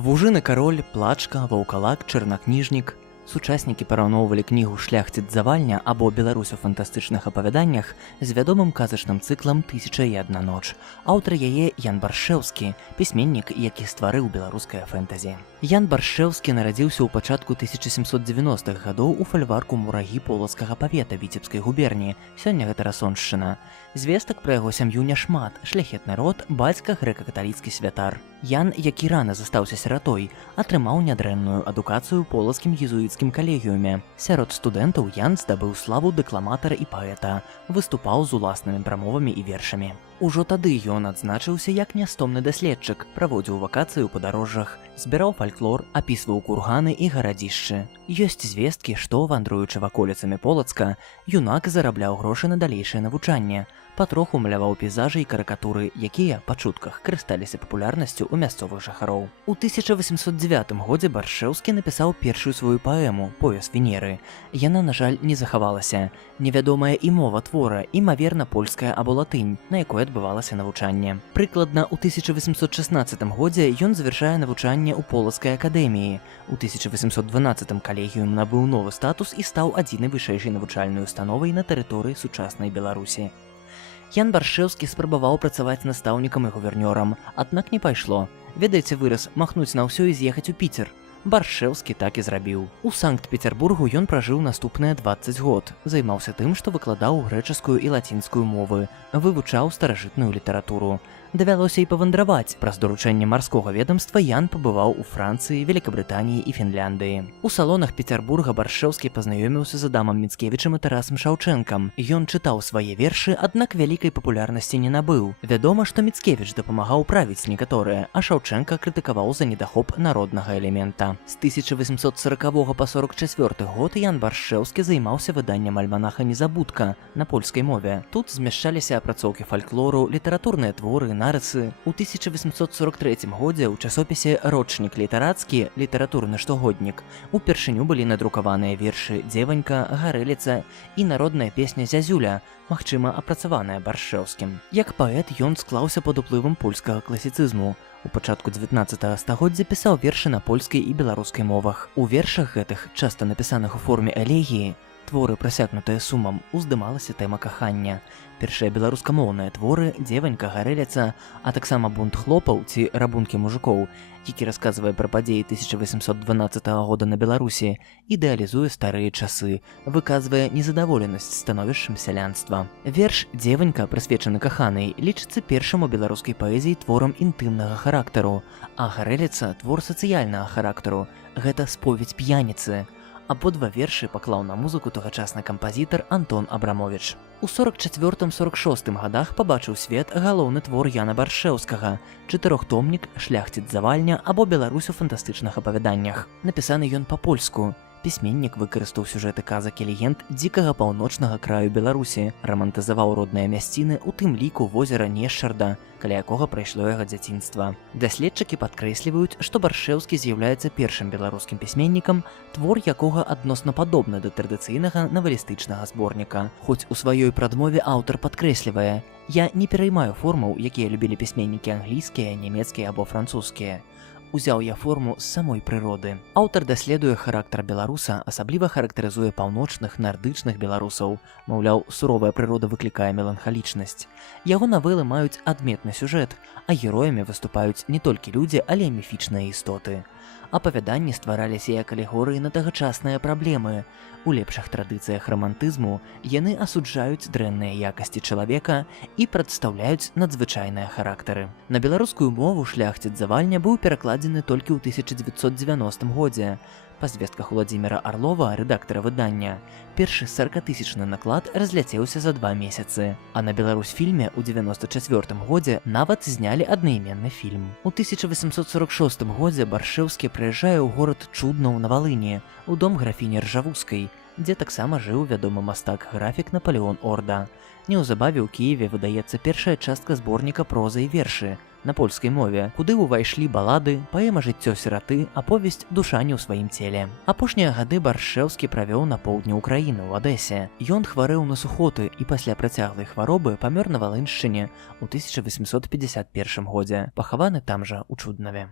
Вужыны кароль, плачка, ваўкалак, чарнакніжнік. Сучаснікі параўноўвалі кнігу «Шляхціц-завальня» або «Беларусь у фантастычных апавяданнях» з вядомым казачным цыклам «Тысяча і адна ноч». Аўтар яе Ян Баршэўскі, пісьменнік, які стварыў беларускае фэнтазі. Ян Баршэўскі нарадзіўся ў пачатку 1790-х гадоў у фальварку Мурагі Полацкага павета Віцебскай губерні, сёння гэта Расоншчына. Звестак пра яго сям'ю няшмат, шляхетны род, бацька грэка-каталіцкі святар. Ян, які рана застаўся сіратой, атрымаў нядрэнную адукацыю ў полацкім езуіцкім калегіуме. Сярод студэнтаў Ян здабыў славу дэкламатара і паэта, выступаў з уласнымі прамовамі і вершамі. Ужо тады ён адзначыўся як нястомны даследчык, праводзіў вакацыі ў падарожжах, збіраў фальклор, апісваў курганы і гарадзішчы. Ёсць звесткі, што, вандруючы ваколіцамі Полацка, юнак зарабляў грошы на далейшае навучанне, патроху маляваў пейзажы і карыкатуры, якія, па чутках, карысталіся папулярнасцю ў мясцовых жыхароў. У 1809 годзе Баршэўскі напісаў першую сваю паэму «Пояс Венеры». Яна, на жаль, не захавалася. Невядомая і мова твора, імаверна польская або латынь, на якой адбывалася навучанне. Прыкладна ў 1816 годзе ён завяршае навучанне ў Полацкай акадэміі. У 1812 калегіум набыў новы статус і стаў адзінай вышэйшай навучальнай установай на тэрыторыі сучаснай Беларусі. Ян Баршэўскі спрабаваў працаваць настаўнікам і гувернёрам, аднак не пайшло. Ведаеце выраз «махнуць на ўсё і з'ехаць у Піцер». Баршэўскі так і зрабіў. У Санкт-Петербургу ён пражыў наступныя 20 год. Займаўся тым, што выкладаў грэчаскую і лацінскую мовы, вывучаў старажытную літаратуру. Давялося і павандраваць. Праз даручэнне марскога ведамства Ян пабываў у Францыі, Великабрытаніі і Фінляндыі. У салонах Петербурга Баршэўскі пазнаёміўся з Адамам Міцкевічам і Тарасам Шаўчэнкам. Ён чытаў свае вершы, аднак вялікай папулярнасці не набыў. Вядома, што Міцкевіч дапамагаў правіць некаторыя, а Шаўчэнка крытыкаваў за недахоп народнага элемента. З 1840 па 44 год Ян Баршэўскі займаўся выданнем альманаха «Незабудка» на польскай мове. Тут змяшчаліся апрацоўкі фальклору, літаратурныя творы, нарысы. У 1843 годзе ў часопісе «Рочнік літарацкі» літаратурны штогоднік упершыню былі надрукаваныя вершы «Дзеванька», «Гарэліца» і народная песня «Зязюля», магчыма, апрацаваная Баршэўскім. Як паэт ён склаўся пад уплывам польскага класіцызму. У пачатку 19 стагоддзя пісаў вершы на польскай і беларускай мовах. У вершах гэтых, часта напісаных у форме элегіі, творы, прасякнутыя сумам, уздымалася тэма кахання. Першыя беларускамоўныя творы «Дзеванька», «Гарэліца», а таксама «Бунт хлопаў» ці «Рабункі мужикоў», які расказвае пра падзеі 1812 года на Беларусі, ідэалізуе старыя часы, выказвае незадаволенасць становішчам сялянства. Верш «Дзеванька», прысвечаны каханай, лічыцца першым у беларускай паэзіі творам інтымнага характару, а «Гарэліца» – твор сацыяльнага характару, гэта споведь п'яніцы. Абодва вершы паклаў на музыку тагачасны кампазітар Антон Абрамовіч. У 44-46 гадах пабачыў свет галоўны твор Яна Баршэўскага – чатырохтомнік «Шляхціц-завальня» або «Беларусь у фантастычных апавяданнях». Напісаны ён па-польску. Пісьменнік выкарыстаў сюжэты казак і легенд дзікага паўночнага краю Беларусі, рамантызаваў родныя мясціны, у тым ліку возера Нешчарда, каля якога прайшло яго дзяцінства. Даследчыкі падкрэсліваюць, што Баршэўскі з'яўляецца першым беларускім пісьменнікам, твор якога адносна падобны да традыцыйнага навелістычнага зборніка. Хоць у сваёй прадмове аўтар падкрэслівае: «Я не пераймаю формаў, якія любілі пісьменнікі англійскія, нямецкія або французскія. Узяў я форму з самой прыроды». Аўтар даследуе характар беларуса, асабліва характарызуе паўночных, нардычных беларусаў. Маўляў, суровая прырода выклікае меланхалічнасць. Яго навелы маюць адметны сюжэт, а героямі выступаюць не толькі людзі, але і міфічныя істоты. Апавяданні ствараліся як алегорыі на тагачасныя праблемы. У лепшых традыцыях рамантызму яны асуджаюць дрэнныя якасці чалавека і прадстаўляюць надзвычайныя характары. На беларускую мову «Шляхціц-завальня» быў перакладзены толькі ў 1990 годзе. Па звестках Уладзіміра Арлова, рэдактара выдання, першы 40-тысячны наклад разляцеўся за 2 месяцы, а на Беларусьфільме ў 94 годзе нават знялі аднайменны фільм. У 1846 годзе Баршэўскі прыязджае ў горад Чудноў на Валыні, у дом графіні Ржавускай, дзе таксама жыў вядомы мастак-графік Наполеон Орда. Неўзабаве ў Кіеве выдаецца першая частка зборніка «Проза і вершы» на польскай мове, куды ўвайшлі балады, паэма «Жыццё сіраты», аповесць «Душа не ў сваім целе». Апошнія гады Баршэўскі правёў на поўдні ўкраіны, у Адэсе. Ён хварэў на сухоты і пасля працяглай хваробы памёр на Валыншчыне ў 1851 годзе, пахаваны там жа у Чуднаве.